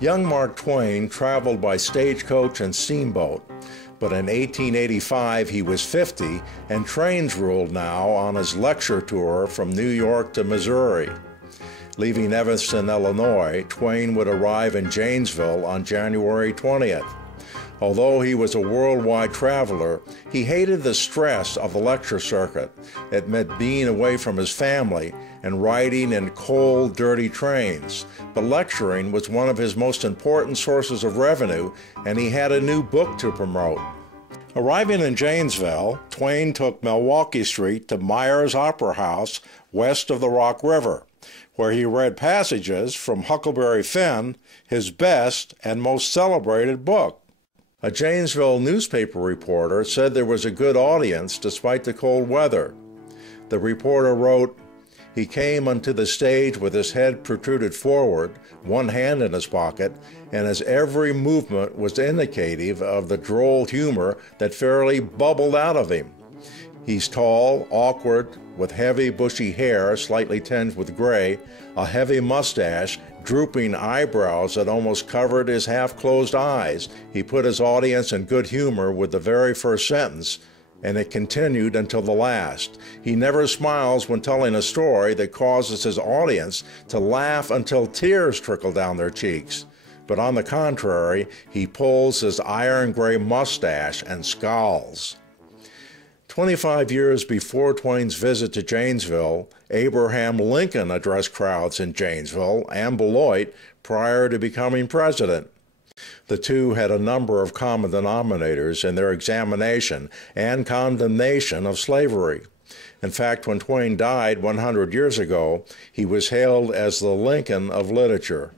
Young Mark Twain traveled by stagecoach and steamboat, but in 1885 he was 50 and trains ruled now on his lecture tour from New York to Missouri. Leaving Evanston, Illinois, Twain would arrive in Janesville on January 20th. Although he was a worldwide traveler, he hated the stress of the lecture circuit. It meant being away from his family and riding in cold, dirty trains. But lecturing was one of his most important sources of revenue, and he had a new book to promote. Arriving in Janesville, Twain took Milwaukee Street to Meijer's Opera House west of the Rock River, where he read passages from Huckleberry Finn, his best and most celebrated book. A Janesville newspaper reporter said there was a good audience despite the cold weather. The reporter wrote, "He came unto the stage with his head protruded forward, one hand in his pocket, and his every movement was indicative of the droll humor that fairly bubbled out of him. He's tall, awkward, with heavy bushy hair slightly tinged with gray, a heavy mustache, drooping eyebrows that almost covered his half-closed eyes. He put his audience in good humor with the very first sentence, and it continued until the last. He never smiles when telling a story that causes his audience to laugh until tears trickle down their cheeks. But on the contrary, he pulls his iron gray mustache and scowls." 25 years before Twain's visit to Janesville, Abraham Lincoln addressed crowds in Janesville and Loyd prior to becoming president. The two had a number of common denominators in their examination and condemnation of slavery. In fact, when Twain died 100 years ago, he was hailed as the Lincoln of literature.